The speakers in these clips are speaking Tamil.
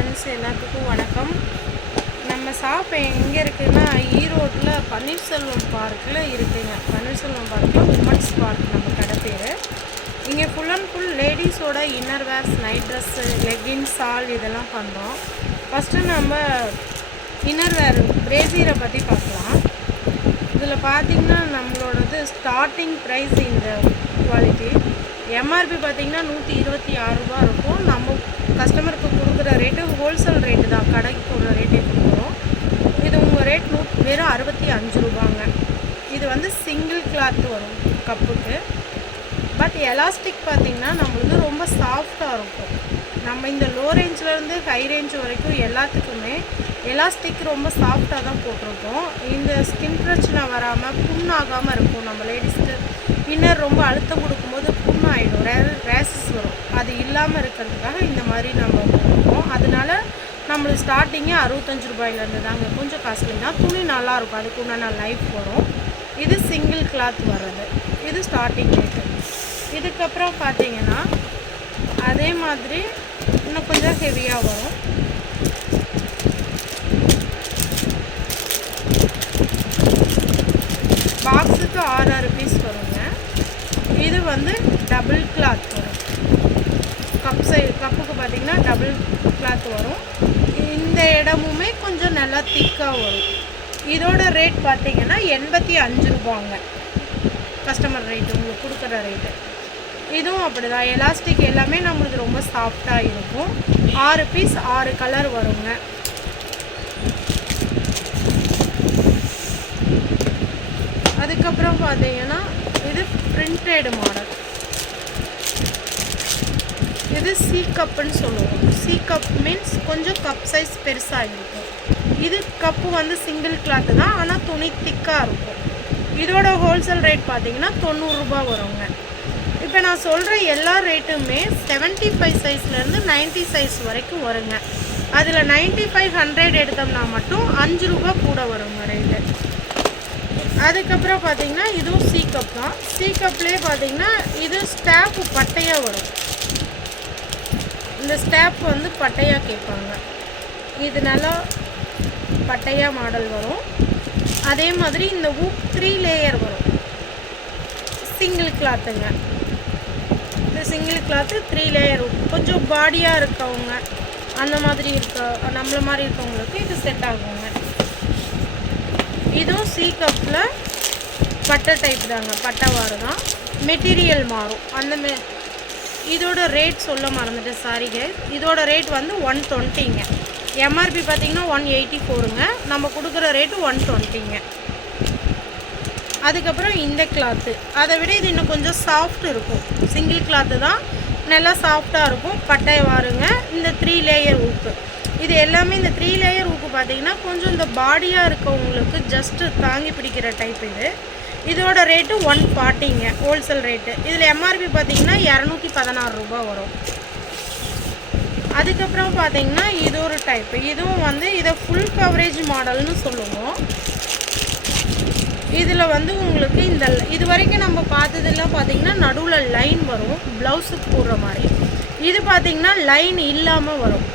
ஃப்ரெண்ட்ஸ் எல்லாத்துக்கும் வணக்கம். நம்ம ஷாப் எங்கே இருக்குதுன்னா ஈரோட்டில் பன்னீர்செல்வம் பார்க்கில் இருக்குதுங்க. பன்னீர்செல்வம் பார்க்கில் உமன்ஸ் பார்க் நம்ம கடை பேர். இங்கே ஃபுல் அண்ட் ஃபுல் லேடிஸோட inner wears, night dress, leggings, shawl இதெல்லாம் பண்ணுறோம். ஃபஸ்ட்டு நம்ம இன்னர் வேர் பிரேசியரை பற்றி பார்க்கலாம். இதில் பார்த்திங்கன்னா நம்மளோடது ஸ்டார்டிங் ப்ரைஸ் இந்த குவாலிட்டி எம்ஆர்பி பார்த்திங்கன்னா 126 ரூபா இருக்கும். நம்ம கஸ்டமருக்கு கொடுக்குற ரேட்டு ஹோல்சேல் ரேட்டு தான், கடைக்கு போடுற ரேட்டே கொடுக்குறோம். இது உங்கள் ரேட் வெறும் 65 ரூபாங்க. இது வந்து சிங்கிள் கிளாத் வரும் கப்புக்கு. பட் எலாஸ்டிக் பார்த்திங்கன்னா நம்மளுக்கு ரொம்ப சாஃப்டாக இருக்கும். நம்ம இந்த லோ ரேஞ்சிலேருந்து ஹை ரேஞ்ச் வரைக்கும் எல்லாத்துக்குமே எலாஸ்டிக் ரொம்ப சாஃப்டாக தான் போட்டிருக்கோம். இந்த ஸ்கின் பிரச்சனை வராமல் புண்ணாகாமல் இருக்கும். நம்ம லேடிஸ்க்கு இன்னர் ரொம்ப அழுத்தம் கொடுக்கும்போது புண்ணாயிடும், ரேசஸ் வரும். அது இல்லாமல் இருக்கிறதுக்காக இந்த மாதிரி நம்ம போட்டிருக்கோம். அதனால நம்மளுக்கு ஸ்டார்டிங்கே 65 ரூபாயிலேருந்து தாங்க. கொஞ்சம் காஸ்ட்லி தான், துணி நல்லாயிருக்கும், அதுக்கு உண்டான லைஃப் வரும். இது சிங்கிள் கிளாத் வர்றது, இது ஸ்டார்டிங் ரேட்டு. இதுக்கப்புறம் பார்த்தீங்கன்னா அதே மாதிரி இன்னும் கொஞ்சம் ஹெவியாக வரும். பாக்ஸுக்கு 6 பீஸ் வருங்க. இது வந்து டபுள் கிளாத் வரும். கப்புக்கு பார்த்திங்கன்னா டபுள் கிளாத் வரும். இந்த இடமுமே கொஞ்சம் நல்லா திக்காக வரும். இதோட ரேட் பார்த்திங்கன்னா 85 ரூபாங்க கஸ்டமர் ரேட்டு, உங்களுக்கு கொடுக்குற ரேட்டு. இதுவும் அப்படி தான், எலாஸ்டிக் எல்லாமே நம்மளுக்கு ரொம்ப சாஃப்டாக இருக்கும். 6 பீஸ் 6 கலர் வருங்க. அதுக்கப்புறம் பார்த்தீங்கன்னா இது பிரிண்டட் மாடல். இது சி கப்புன்னு சொல்லுவோம். சி கப் மீன்ஸ் கொஞ்சம் கப் சைஸ் பெருசாக இருக்கும். இது கப்பு வந்து சிங்கிள் கிளாத்து தான், ஆனால் துணி திக்காக இருக்கும். இதோட ஹோல்சேல் ரேட் பார்த்தீங்கன்னா 90 ரூபா வருங்க. இப்போ நான் சொல்கிற எல்லா ரேட்டுமே 75 சைஸ்லேருந்து 90 சைஸ் வரைக்கும் வருங்க. அதில் 95, 100 எடுத்தோம்னா மட்டும் 5 ரூபா கூட வருங்க ரேட்டு. அதுக்கப்புறம் பார்த்தீங்கன்னா இதுவும் சி கப் தான். சி கப்லேயே பார்த்தீங்கன்னா இது ஸ்டாப் பட்டையாக வரும். இந்த ஸ்டாப் வந்து பட்டையாக கேட்பாங்க. இது நல்லா பட்டையாக மாடல் வரும். அதே மாதிரி இந்த ஊப் 3 லேயர் வரும். சிங்கிள் கிளாத்துங்க. இந்த சிங்கிள் கிளாத்து 3 லேயர் கொஞ்சம் பாடியாக இருக்கவங்க, அந்த மாதிரி நம்மள மாதிரி இருக்கவங்களுக்கு இது செட் ஆகுங்க. இதுவும் சி கப்பில் பட்டை டைப் தாங்க, பட்டைவாறு தான். மெட்டீரியல் மாறும். இதோட ரேட் சொல்ல மறந்துட்டு, சாரிங்க. இதோட ரேட் வந்து 120ங்க. எம்ஆர்பி பார்த்திங்கன்னா 184ங்க. நம்ம கொடுக்குற ரேட்டு 120ங்க. அதுக்கப்புறம் இந்த கிளாத்து அதை விட இது இன்னும் கொஞ்சம் சாஃப்ட் இருக்கும். சிங்கிள் கிளாத்து தான், நல்லா சாஃப்டாக இருக்கும். பட்டை வாருங்க. இந்த 3 லேயர் ஊக்கு, இது எல்லாமே இந்த 3 லேயர் ஊக்கு பார்த்திங்கன்னா கொஞ்சம் இந்த பாடியாக இருக்கவங்களுக்கு ஜஸ்ட்டு தாங்கி பிடிக்கிற டைப். இதோட ரேட்டு 140ங்க ஹோல்சேல் ரேட்டு. இதில் எம்ஆர்பி பார்த்திங்கன்னா 216 ரூபா வரும். அதுக்கப்புறம் பார்த்திங்கன்னா இது ஒரு டைப்பு. இதுவும் வந்து இதை ஃபுல் கவரேஜ் மாடல்னு சொல்லுவோம். இதில் வந்து உங்களுக்கு இந்த இது வரைக்கும் நம்ம பார்த்ததெல்லாம் பார்த்திங்கன்னா நடுவில் லைன் வரும், ப்ளவுஸுக்கு போடுற மாதிரி. இது பார்த்திங்கன்னா லைன் இல்லாமல் வரும்.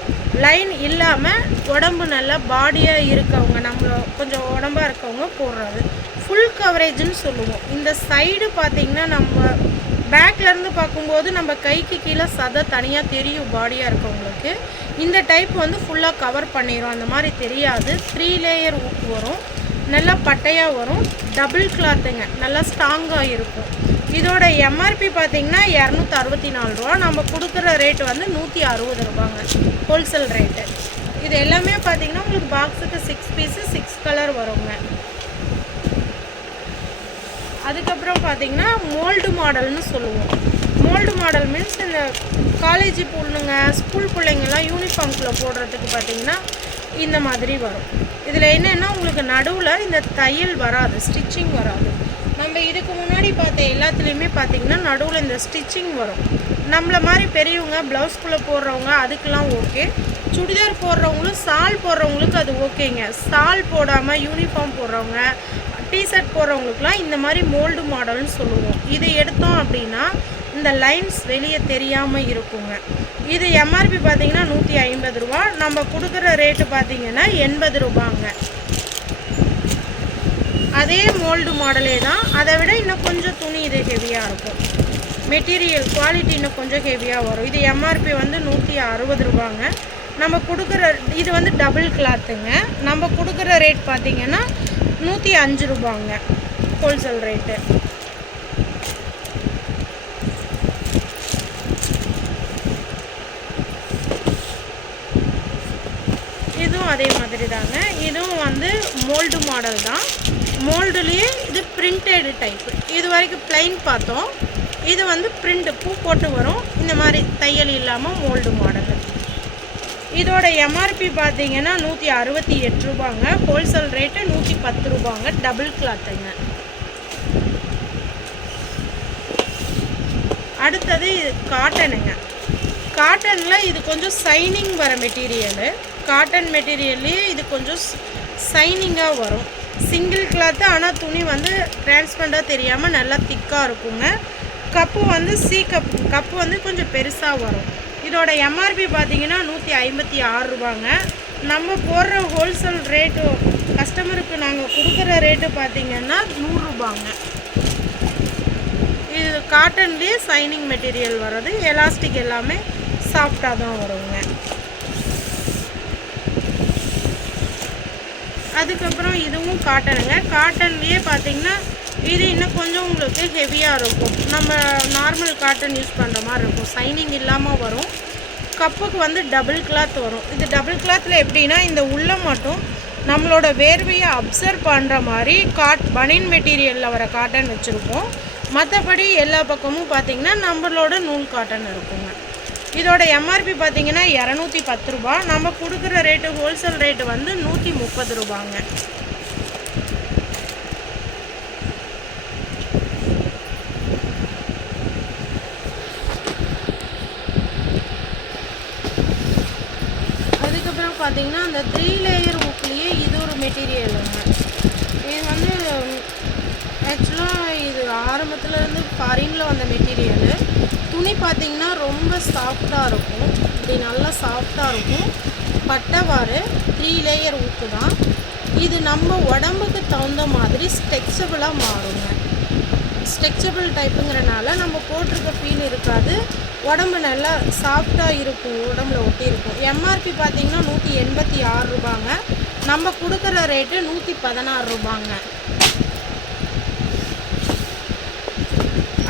லைன் இல்லாமல் உடம்பு நல்லா பாடியாக இருக்கவங்க, நம்மள கொஞ்சம் உடம்பாக இருக்கவங்க போடுறது ஃபுல் கவரேஜ்னு சொல்லுவோம். இந்த சைடு பார்த்திங்கன்னா நம்ம பேக்லேருந்து பார்க்கும்போது நம்ம கைக்கு கீழே சதை தனியாக தெரியும் பாடியாக இருக்கவங்களுக்கு. இந்த டைப் வந்து ஃபுல்லாக கவர் பண்ணிடும், அந்த மாதிரி தெரியாது. 3 லேயர் ஊக்கு வரும், நல்லா பட்டையாக வரும். டபுள் கிளாத்துங்க, நல்லா ஸ்ட்ராங்காக இருக்கும். இதோட எம்ஆர்பி பார்த்திங்கன்னா 264 ரூபா. நம்ம கொடுக்குற ரேட்டு வந்து 160 ரூபாங்க ஹோல்சேல் ரேட்டு. இது எல்லாமே பார்த்திங்கன்னா உங்களுக்கு பாக்ஸுக்கு 6 பீஸு 6 கலர் வருங்க. அதுக்கப்புறம் பார்த்திங்கன்னா மோல்டு மாடல்னு சொல்லுவோம். மோல்டு மாடல் மீன்ஸ் இந்த காலேஜ் பொண்ணுங்க, ஸ்கூல் பிள்ளைங்கள்லாம் யூனிஃபார்ம்குள்ளே போடுறதுக்கு பார்த்திங்கன்னா இந்த மாதிரி வரும். இதில் என்னென்னா உங்களுக்கு நடுவில் இந்த தையல் வராது, ஸ்டிச்சிங் வராது. நம்ம இதுக்கு முன்னாடி பார்த்த எல்லாத்துலேயுமே பார்த்திங்கன்னா நடுவில் இந்த ஸ்டிச்சிங் வரும். நம்மள மாதிரி பெரியவங்க ப்ளவுஸ்குள்ளே போடுறவங்க அதுக்கெலாம் ஓகே. சுடிதார் போடுறவங்களும் சால் போடுறவங்களுக்கு அது ஓகேங்க. சால் போடாமல் யூனிஃபார்ம் போடுறவங்க, டிஷர்ட் போடுறவங்களுக்குலாம் இந்த மாதிரி மோல்டு மாடல்னு சொல்லுவோம். இது எடுத்தோம் அப்படின்னா இந்த லைன்ஸ் வெளியே தெரியாமல் இருக்குங்க. இது எம்ஆர்பி பார்த்தீங்கன்னா 150 ரூபா. நம்ம கொடுக்குற ரேட்டு பார்த்திங்கன்னா 80 ரூபாங்க. அதே மோல்டு மாடலே தான், அதை விட இன்னும் கொஞ்சம் துணி இது ஹெவியாக இருக்கும். மெட்டீரியல் குவாலிட்டி இன்னும் கொஞ்சம் ஹெவியாக வரும். இது எம்ஆர்பி வந்து 160 ரூபாங்க. நம்ம கொடுக்குற இது வந்து டபுள் கிளாத்துங்க. நம்ம கொடுக்குற ரேட் பார்த்திங்கன்னா 105 ரூபாங்க ஹோல்சேல் ரேட்டு. இதுவும் அதே மாதிரி தாங்க. இதுவும் வந்து மோல்டு மாடல் தான். மோல்டுலேயே இது பிரிண்டட் டைப்பு. இது வரைக்கும் பிளைன் பார்த்தோம். இது வந்து பிரிண்ட் பூ போட்டு வரும். இந்த மாதிரி தையல் இல்லாமல் மோல்டு மாடல். இதோட எம்ஆர்பி பார்த்தீங்கன்னா 168 ரூபாங்க. ஹோல்சேல் ரேட்டு 110 ரூபாங்க. டபுள் கிளாத்துங்க. அடுத்தது காட்டனுங்க. காட்டனில் இது கொஞ்சம் சைனிங் வர மெட்டீரியலு. காட்டன் மெட்டீரியல்லையே இது கொஞ்சம் சைனிங்காக வரும். சிங்கிள் கிளாத்து, ஆனால் துணி வந்து டிரான்ஸ்பரண்டாக தெரியாமல் நல்லா திக்காக இருக்குங்க. கப்பு வந்து கப்பு வந்து கொஞ்சம் பெருசாக வரும். இதோட எம்ஆர்பி பார்த்தீங்கன்னா 156 ரூபாங்க. நம்ம போடுற ஹோல்சேல் ரேட்டு கஸ்டமருக்கு நாங்கள் கொடுக்குற ரேட்டு பார்த்திங்கன்னா 100 ரூபாங்க. இது காட்டன்லேயே சைனிங் மெட்டீரியல் வர்றது. எலாஸ்டிக் எல்லாமே சாஃப்டாக தான் வருங்க. அதுக்கப்புறம் இதுவும் காட்டனுங்க. காட்டன்லேயே பார்த்திங்கன்னா இது இன்னும் கொஞ்சம் உங்களுக்கு ஹெவியாக இருக்கும். நம்ம நார்மல் காட்டன் யூஸ் பண்ணுற மாதிரி இருக்கும். சைனிங் இல்லாமல் வரும். கப்புக்கு வந்து டபுள் கிளாத் வரும். இது டபுள் கிளாத்தில் எப்படின்னா இந்த உள்ளே மட்டும் நம்மளோட வேர்வையை அப்சர்வ் பண்ணுற மாதிரி பனியன் மெட்டீரியலில் வர காட்டன் வச்சுருப்போம். மற்றபடி எல்லா பக்கமும் பார்த்திங்கன்னா நம்மளோட நூல் காட்டன் இருக்குங்க. இதோட எம்ஆர்பி பார்த்திங்கன்னா 210 ரூபா. நம்ம கொடுக்குற ரேட்டு ஹோல்சேல் ரேட்டு வந்து 130 ரூபாங்க. அதுக்கப்புறம் பார்த்திங்கன்னா அந்த 3 லேயர் ஊக்குலேயே இது ஒரு மெட்டீரியலுங்க. இது வந்து ஆக்சுவலாக இது ஆரம்பத்துலேருந்து ஃபாரினில் வந்த மெட்டீரியலு. துணி பார்த்திங்கன்னா ரொம்ப சாஃப்டாக இருக்கும். இப்படி நல்லா சாஃப்டாக இருக்கும். பட்டவாறு 3 லேயர் ஊக்கு தான். இது நம்ம உடம்புக்கு தகுந்த மாதிரி ஸ்ட்ரெச்சபிளாக மாறுங்க. ஸ்ட்ரெச்சபிள் டைப்புங்கிறனால நம்ம போட்டிருக்க ஃபீல் இருக்காது. உடம்பு நல்லா சாஃப்டாக இருக்கும். உடம்புல ஒட்டி இருக்கும். எம்ஆர்பி பார்த்திங்கன்னா 186 ரூபாங்க. நம்ம கொடுக்குற ரேட்டு 116 ரூபாங்க.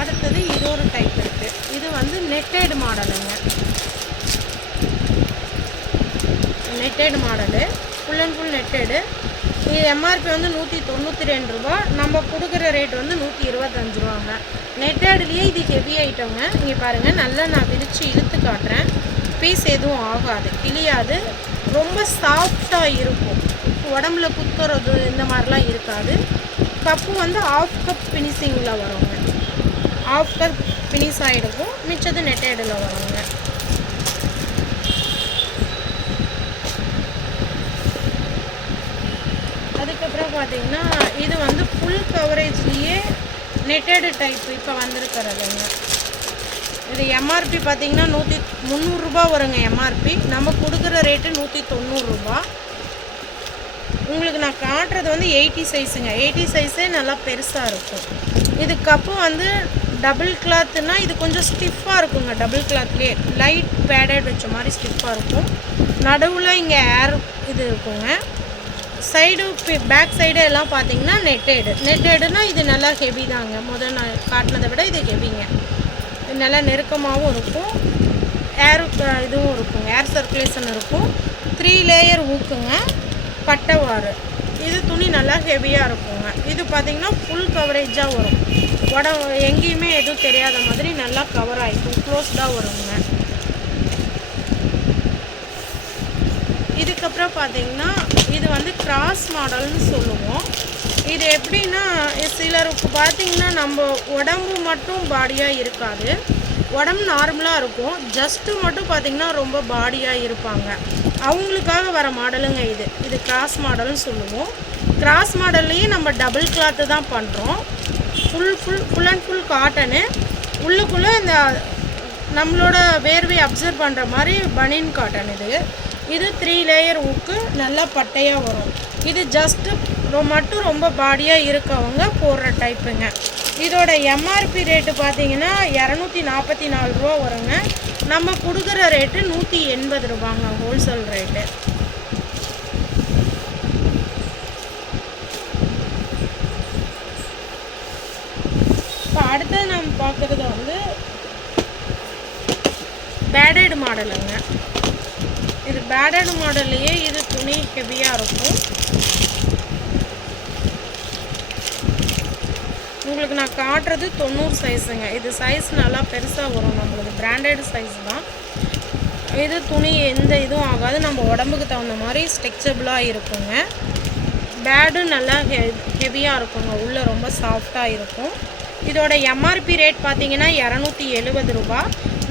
அடுத்தது இது ஒரு டைப் இருக்குது. இது வந்து நெட்டட் மாடலுங்க. Netted model full and full netted. இது எம்ஆர்பி வந்து 192 ரூபா. நம்ம கொடுக்குற ரேட் வந்து 125 ரூபாங்க. நெட்டட்லேயே இது ஹெவி ஐட்டங்க. இங்கே பாருங்கள், நல்லா நான் விரித்து இழுத்து காட்டுறேன். பீஸ் எதுவும் ஆகாது, கிளியாது. ரொம்ப சாஃப்டாக இருக்கும். உடம்புல குத்துறது இந்த மாதிரிலாம் இருக்காது. கப்பு வந்து ஆஃப் கப் ஃபினிஷிங்கில் வருங்க. ஆஃப் கப் ஃபினிஷ் ஆகிடுக்கும். மிச்சது நெட்டடில் வருங்க. அதுக்கப்புறம் பார்த்திங்கன்னா இது வந்து ஃபுல் கவரேஜ்லேயே நெட்டடு டைப் இப்போ வந்திருக்கிறதுங்க. இது எம்ஆர்பி பார்த்திங்கன்னா 300 ரூபா வருங்க எம்ஆர்பி. நம்ம கொடுக்குற ரேட்டு 190 ரூபா. உங்களுக்கு நான் காட்டுறது வந்து 80 சைஸுங்க. 80 சைஸே நல்லா பெருசாக இருக்கும். இது கப்பு வந்து டபுள் கிளாத்துனா இது கொஞ்சம் ஸ்டிஃபாக இருக்குங்க. டபுள் கிளாத்லேயே லைட் பேடட் வச்ச மாதிரி ஸ்டிஃபாக இருக்கும். நடுவில் இங்கே ஏர் இது இருக்குங்க. சைடு பேக் சைடு எல்லாம் பார்த்தீங்கன்னா நெட்டடுனா இது நல்லா ஹெவி தாங்க. முதல் நான் காட்டினதை விட இது ஹெவிங்க. இது நல்லா நெருக்கமாகவும் இருக்கும். ஏர் இதுவும் இருக்குங்க. ஏர் சர்க்குலேஷன் இருக்கும். 3 லேயர் ஊக்குங்க. பட்டவாறு. இது துணி நல்லா ஹெவியாக இருக்குங்க. இது பார்த்திங்கன்னா ஃபுல் கவரேஜாக வரும். உடம்பு எங்கேயுமே எதுவும் தெரியாத மாதிரி நல்லா கவர் ஆகிக்கும். க்ளோஸ்டாக வருங்க. இதுக்கப்புறம் பார்த்திங்கன்னா இது வந்து கிராஸ் மாடல்னு சொல்லுவோம். இது எப்படின்னா சிலருக்கு பார்த்திங்கன்னா நம்ம உடம்பு மட்டும் பாடியாக இருக்காது. உடம்பு நார்மலாக இருக்கும். ஜஸ்ட்டு மட்டும் பார்த்திங்கன்னா ரொம்ப பாடியாக இருப்பாங்க. அவங்களுக்காக வர மாடலுங்க இது. இது கிராஸ் மாடல்னு சொல்லுவோம். கிராஸ் மாடல்லையே நம்ம டபுள் கிளாத்து தான் பண்ணுறோம். Full and full cotton. உள்ளுக்குள்ளே இந்த நம்மளோட வேர்வை அப்சர்வ் பண்ணுற மாதிரி பனியன் காட்டன். இது இது 3 லேயர் ஊக்கு நல்லா பட்டையாக வரும். இது ஜஸ்ட்டு மட்டும் ரொம்ப பாடியாக இருக்கவங்க போடுற டைப்புங்க. இதோட எம்ஆர்பி ரேட்டு பார்த்தீங்கன்னா 244 ரூபா வருங்க. நம்ம கொடுக்குற ரேட்டு 180 ரூபாங்க ஹோல்சேல் ரேட்டு. இப்போ அடுத்தது நம்ம பார்க்குறது வந்து பேடட் மாடலுங்க. இது பேடட் மாடல்லையே இது துணி ஹெவியாக இருக்கும். உங்களுக்கு நான் காட்டுறது 90 சைஸுங்க. இது சைஸ் நல்லா பெருசாக வரும், நம்மளுக்கு பிராண்டட் சைஸ் தான். இது துணி எந்த இதுவும் ஆகாது, நம்ம உடம்புக்கு தகுந்த மாதிரி ஸ்ட்ரெச்சபிளாக இருக்குங்க. பேடும் நல்லா ஹெவியாக இருக்குங்க, உள்ளே ரொம்ப சாஃப்டாக இருக்கும். இதோட எம்ஆர்பி ரேட் பார்த்தீங்கன்னா 270 ரூபா.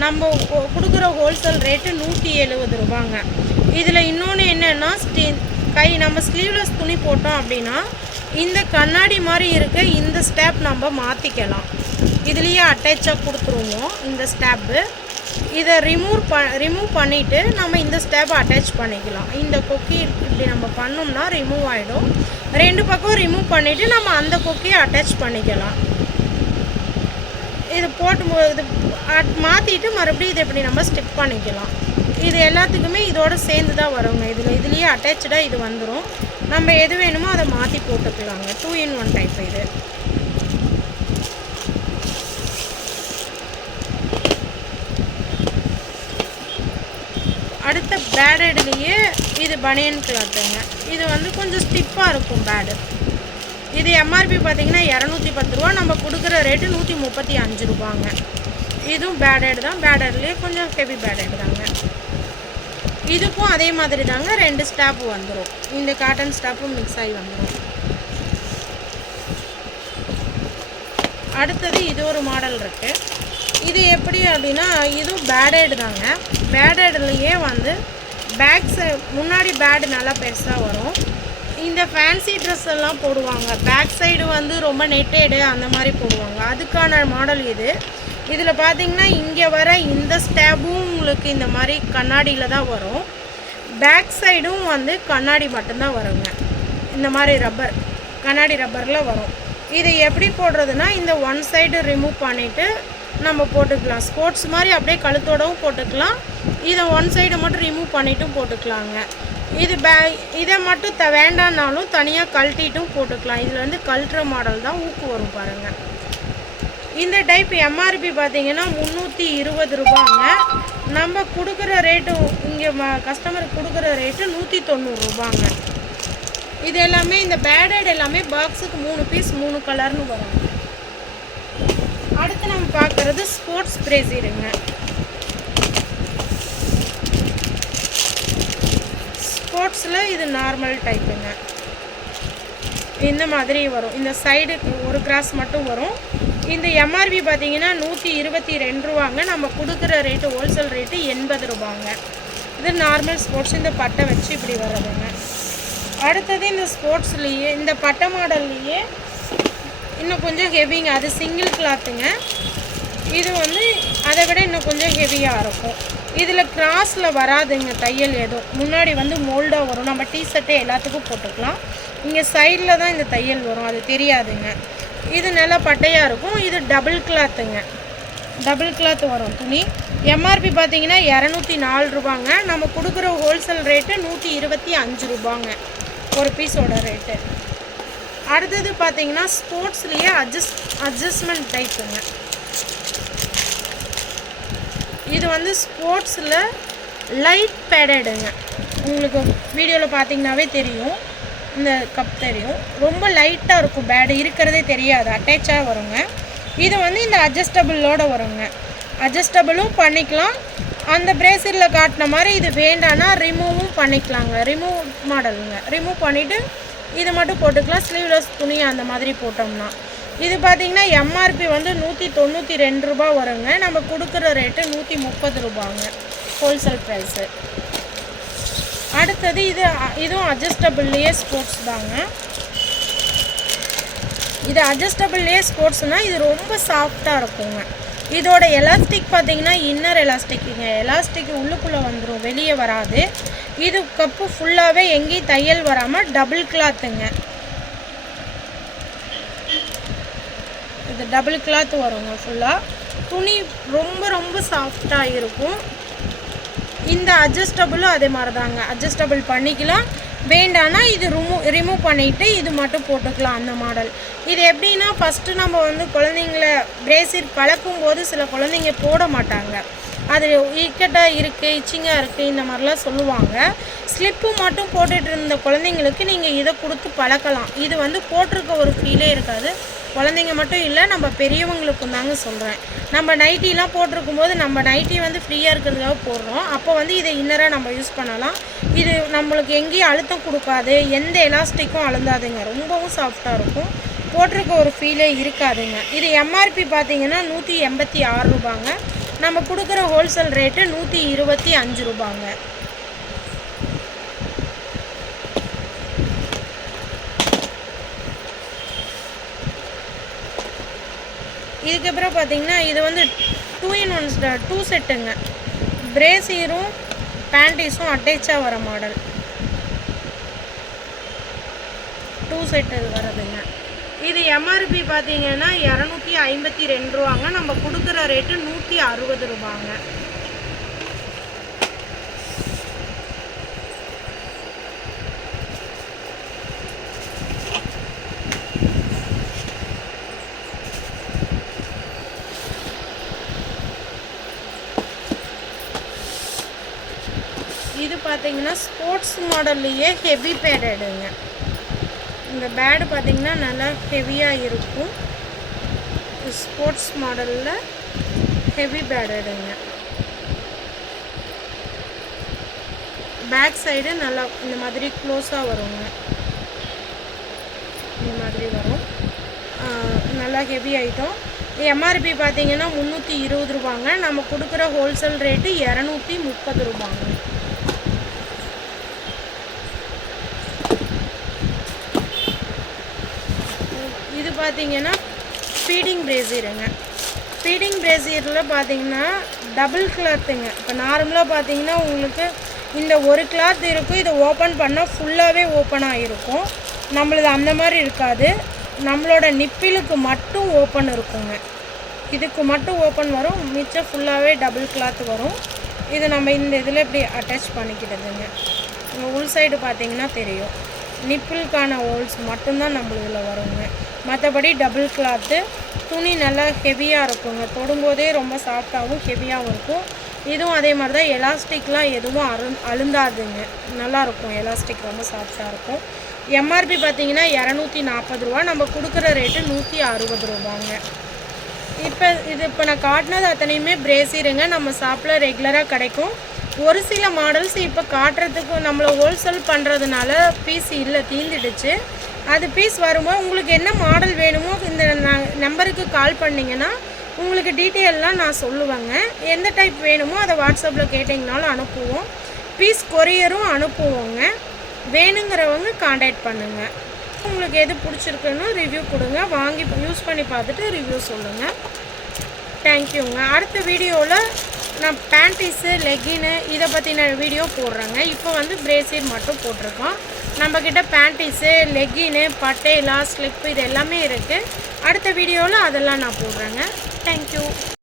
நம்ம கொடுக்குற ஹோல்சேல் ரேட்டு 170 ரூபாங்க. இதில் இன்னொன்று என்னென்னா நம்ம ஸ்லீவ்லெஸ் துணி போட்டோம் அப்படின்னா இந்த கண்ணாடி மாதிரி இருக்க இந்த ஸ்டேப் நம்ம மாற்றிக்கலாம். இதுலேயே அட்டாச்சாக கொடுத்துருவோம் இந்த ஸ்டேப்பு. இதை ரிமூவ் பண்ணிவிட்டு நம்ம இந்த ஸ்டேப்பை அட்டாச் பண்ணிக்கலாம். இந்த கொக்கி இப்படி நம்ம பண்ணோம்னா ரிமூவ் ஆகிடும். 2 பக்கம் ரிமூவ் பண்ணிவிட்டு நம்ம அந்த கொக்கியை அட்டாச் பண்ணிக்கலாம். இது போட்டு மாற்றிட்டு மறுபடியும் இதை இப்படி நம்ம ஸ்டிப் பண்ணிக்கலாம். இது எல்லாத்துக்குமே இதோடு சேர்ந்து தான் வருங்க. இதுலேயே அட்டாச்சாக இது வந்துடும். நம்ம எது வேணுமோ அதை மாற்றி போட்டுக்கலாங்க. 2 in 1 டைப் இது. அடுத்த பேடட்லேயே இது பனியன் கிளாத்துங்க. இது வந்து கொஞ்சம் ஸ்டிப்பாக இருக்கும் பேடு. இது எம்ஆர்பி பார்த்தீங்கன்னா 210 ரூபா. நம்ம கொடுக்குற ரேட்டு 135 ரூபாங்க. இதுவும் பேடட் தான். பேடட்லேயே கொஞ்சம் ஹெவி பேடட் தாங்க. இதுக்கும் அதே மாதிரி தாங்க 2 ஸ்டாப்பு வந்துடும். இந்த காட்டன் ஸ்டாப்பும் மிக்ஸ் ஆகி வந்துடும். அடுத்தது இது ஒரு மாடல் இருக்குது. இது எப்படி அப்படின்னா இதுவும் பேடட் தாங்க. பேடட்லேயே வந்து முன்னாடி பேடு நல்லா பெருசாக வரும். இந்த ஃபேன்சி ட்ரெஸ் எல்லாம் போடுவாங்க, பேக் சைடு வந்து ரொம்ப நெட்டேடு அந்த மாதிரி போடுவாங்க, அதுக்கான மாடல் இது. இதில் பார்த்தீங்கன்னா இங்கே வர இந்த ஸ்டாப்பும் உங்களுக்கு இந்த மாதிரி கண்ணாடியில் தான் வரும். பேக் சைடும் வந்து கண்ணாடி மட்டும்தான் வருங்க. இந்த மாதிரி கண்ணாடி ரப்பரில் வரும். இதை எப்படி போடுறதுன்னா இந்த ஒன் சைடு ரிமூவ் பண்ணிவிட்டு நம்ம போட்டுக்கலாம். ஸ்போர்ட்ஸ் மாதிரி அப்படியே கழுத்தோடவும் போட்டுக்கலாம். இதை ஒன் சைடு மட்டும் ரிமூவ் பண்ணிவிட்டும் போட்டுக்கலாங்க. இது இதை மட்டும் வேண்டான்னாலும் தனியாக கழட்டிட்டும் போட்டுக்கலாம். இதில் வந்து கழட்டுற மாடல் தான் ஊக்கு வரும் பாருங்கள். இந்த டைப் எம்ஆர்பி பார்த்தீங்கன்னா 320 ரூபாங்க. நம்ம கொடுக்குற ரேட்டு இங்கே கஸ்டமருக்கு கொடுக்குற ரேட்டு 190 ரூபாங்க. இது எல்லாமே இந்த பேடட் எல்லாமே பாக்ஸுக்கு 3 பீஸ் 3 கலர்னு வரும். அடுத்து நம்ம பார்க்குறது ஸ்போர்ட்ஸ் பிரேசியருங்க. ஸ்போர்ட்ஸில் இது நார்மல் டைப்புங்க. இந்த மாதிரி வரும். இந்த சைடு ஒரு கிராஸ் மட்டும் வரும். இந்த எம்ஆர்பி பார்த்தீங்கன்னா 122 ரூபாங்க. நம்ம கொடுக்குற ரேட்டு ஹோல்சேல் ரேட்டு 80 ரூபாங்க. இது நார்மல் ஸ்போர்ட்ஸ். இந்த பட்டை வச்சு இப்படி வர்றதுங்க. அடுத்தது இந்த ஸ்போர்ட்ஸ்லேயே இந்த பட்டை மாடல்லையே இன்னும் கொஞ்சம் ஹெவிங்க. அது சிங்கிள் கிளாத்துங்க. இது வந்து அதை விட இன்னும் கொஞ்சம் ஹெவியாக இருக்கும். இதில் கிராஸில் வராதுங்க தையல். எதுவும் முன்னாடி வந்து மோல்டாக வரும். நம்ம டிஷர்ட்டே எல்லாத்துக்கும் போட்டுக்கலாம். இங்கே சைடில் தான் இந்த தையல் வரும், அது தெரியாதுங்க. இது நல்லா பட்டையாக இருக்கும். இது டபுள் கிளாத்துங்க. டபுள் கிளாத் வரும் துணி. எம்ஆர்பி பார்த்தீங்கன்னா 204 ரூபாங்க. நம்ம கொடுக்குற ஹோல்சேல் ரேட்டு 125 ரூபாங்க ஒரு பீஸோட ரேட்டு. அடுத்தது பார்த்தீங்கன்னா ஸ்போர்ட்ஸ்லேயே அட்ஜஸ்ட்மெண்ட் டைப்புங்க. இது வந்து ஸ்போர்ட்ஸில் லைட் பேடடுங்க. உங்களுக்கு வீடியோவில் பார்த்தீங்கன்னாவே தெரியும், இந்த கப் தெரியும். ரொம்ப லைட்டாக இருக்கும், பேடு இருக்கிறதே தெரியாது, அட்டாச்சாக வருங்க. இது வந்து இந்த அட்ஜஸ்டபிளோடு வருங்க. அட்ஜஸ்டபிளும் பண்ணிக்கலாம். அந்த பிரேசரில் காட்டின மாதிரி இது வேண்டான்னா ரிமூவும் பண்ணிக்கலாங்க. ரிமூவ் மாடலுங்க. ரிமூவ் பண்ணிவிட்டு இது மட்டும் போட்டுக்கலாம். ஸ்லீவ்லெஸ் துணி அந்த மாதிரி போட்டோம்னா. இது பார்த்திங்கன்னா எம்ஆர்பி வந்து 192 ரூபா வருங்க. நம்ம கொடுக்குற ரேட்டு 130 ரூபாங்க ஹோல்சேல் ப்ரைஸு. அடுத்தது இதுவும் அட்ஜஸ்டபிள்லேயே ஸ்போர்ட்ஸ் தாங்க. இது அட்ஜஸ்டபிள்லேயே ஸ்போர்ட்ஸ்னால் இது ரொம்ப சாஃப்டாக இருக்குங்க. இதோட எலாஸ்டிக் பார்த்திங்கன்னா இன்னர் எலாஸ்டிக்குங்க. எலாஸ்டிக் உள்ளுக்குள்ளே வந்துடும், வெளியே வராது. இது கப்பு ஃபுல்லாகவே எங்கேயும் தையல் வராமல் டபுள் கிளாத்துங்க. இது டபுள் கிளாத் வருங்க. ஃபுல்லாக துணி ரொம்ப ரொம்ப சாஃப்டாக இருக்கும். இந்த அட்ஜஸ்டபுளும் அதே மாதிரி தாங்க, அட்ஜஸ்டபிள் பண்ணிக்கலாம். வேண்டான்னா இது ரிமூவ் பண்ணிவிட்டு இது மட்டும் போட்டுக்கலாம் அந்த மாடல். இது எப்படின்னா ஃபஸ்ட்டு நம்ம வந்து குழந்தைங்கள பிரேசிட் பழக்கும்போது சில குழந்தைங்க போட மாட்டாங்க, அது இக்கட்டாக இருக்குது, இச்சிங்காக இருக்குது, இந்த மாதிரிலாம் சொல்லுவாங்க. ஸ்லிப்பு மட்டும் போட்டுட்டு இருந்த குழந்தைங்களுக்கு நீங்கள் இதை கொடுத்து பழக்கலாம். இது வந்து போட்டிருக்க ஒரு ஃபீலே இருக்காது. குழந்தைங்க மட்டும் இல்லை, நம்ம பெரியவங்களுக்கும் தாங்க சொல்கிறேன். நம்ம நைட்டிலாம் போட்டிருக்கும்போது நம்ம நைட்டி வந்து ஃப்ரீயாக இருக்கிறதுக்காக போடுறோம். அப்போ வந்து இதை இன்னராக நம்ம யூஸ் பண்ணலாம். இது நம்மளுக்கு எங்கேயும் அழுத்தம் கொடுக்காது, எந்த எலாஸ்டிக்கும் அழுந்தாதுங்க, ரொம்பவும் சாஃப்டாக இருக்கும். போட்டிருக்க ஒரு ஃபீலே இருக்காதுங்க. இது எம்ஆர்பி பார்த்தீங்கன்னா 186 ரூபாங்க. நம்ம கொடுக்குற ஹோல்சேல் ரேட்டு 125 ரூபாங்க. இதுக்கப்புறம் பார்த்தீங்கன்னா இது வந்து 2 in 1 2 செட்டுங்க. பிரேசீரும் பேண்டீஸும் அட்டாச்சாக வர மாடல் 2 செட்டு வரதுங்க. இது எம்ஆர்பி பார்த்தீங்கன்னா 252 ரூபாங்க. நம்ம கொடுக்குற ரேட்டு 160 ரூபாங்க. இது பார்த்தீங்கன்னா ஸ்போர்ட்ஸ் மாடல்லையே ஹெவி பேடடுங்க. இந்த பேடு பார்த்தீங்கன்னா நல்லா ஹெவியாக இருக்கும். ஸ்போர்ட்ஸ் மாடலில் ஹெவி பேடடுங்க. பேக் சைடு நல்லா இந்த மாதிரி க்ளோஸாக வருங்க. இந்த மாதிரி வரும். நல்லா ஹெவி ஐட்டம். எம்ஆர்பி பார்த்தீங்கன்னா 320 ரூபாங்க. நம்ம கொடுக்குற ஹோல்சேல் ரேட்டு 230 ரூபாங்க. இது பார்த்தீங்கன்னா ஃபீடிங் பிரேசியருங்க. ஃபீடிங் பிரேசியரில் பார்த்தீங்கன்னா டபுள் கிளாத்துங்க. இப்போ நார்மலாக பார்த்தீங்கன்னா உங்களுக்கு இந்த ஒரு கிளாத் இருக்கும், இதை ஓப்பன் பண்ணால் ஃபுல்லாகவே ஓப்பனாக இருக்கும். நம்மளது அந்த மாதிரி இருக்காது. நம்மளோட நிப்பிலுக்கு மட்டும் ஓப்பன் இருக்குங்க. இதுக்கு மட்டும் ஓப்பன் வரும், மிச்சம் ஃபுல்லாகவே டபுள் கிளாத் வரும். இது நம்ம இந்த இதில் இப்படி அட்டாச் பண்ணிக்கிட்டதுங்க. இங்கே உள் சைடு பார்த்தீங்கன்னா தெரியும், நிப்பிலுக்கான ஹோல்ஸ் மட்டும்தான் நம்மளதில் வருங்க. மற்றபடி டபுள் கிளாத்து. துணி நல்லா ஹெவியாக இருக்குங்க, தொடும்போதே ரொம்ப சாஃப்டாகவும் ஹெவியாகவும் இருக்கும். இதுவும் அதே மாதிரி தான், எலாஸ்டிக்லாம் எதுவும் அழுந்தாதுங்க, நல்லாயிருக்கும். எலாஸ்டிக் ரொம்ப சாஃப்டாக இருக்கும். எம்ஆர்பி பார்த்தீங்கன்னா 240 ரூபா. நம்ம கொடுக்குற ரேட்டு 160 ரூபாங்க. இப்போ நான் காட்டினது அத்தனையுமே பிரேசிருங்க. நம்ம ஷாப்பில் ரெகுலராக கிடைக்கும். ஒரு சில மாடல்ஸ் இப்போ காட்டுறதுக்கு நம்மளை ஹோல்சேல் பண்ணுறதுனால பீஸ் இல்லை, தீந்துடுச்சு. அது பீஸ் வரும்போது உங்களுக்கு என்ன மாடல் வேணுமோ இந்த நம்பருக்கு கால் பண்ணிங்கன்னா உங்களுக்கு டீட்டெயிலெலாம் நான் சொல்லுவேங்க. எந்த டைப் வேணுமோ அதை வாட்ஸ்அப்பில் கேட்டிங்கனாலும் அனுப்புவோம். பீஸ் கொரியரும் அனுப்புவோங்க. வேணுங்கிறவங்க காண்டாக்ட் பண்ணுங்கள். உங்களுக்கு எது பிடிச்சிருக்குன்னு ரிவ்யூ கொடுங்க, வாங்கி யூஸ் பண்ணி பார்த்துட்டு ரிவ்யூ சொல்லுங்கள். தேங்க்யூங்க. அடுத்த வீடியோவில் நான் பேண்டீஸு, லெகின்னு இதை பற்றின வீடியோ போடுறேங்க. இப்போ வந்து பிரேசியர் மட்டும் போட்டிருக்கோம். நம்மக்கிட்ட பேண்டீஸு, லெகின்னு, பட்டேலா, ஸ்லிப்பு இது எல்லாமே இருக்குது. அடுத்த வீடியோவில் அதெல்லாம் நான் போடுறேங்க. தேங்க்யூ.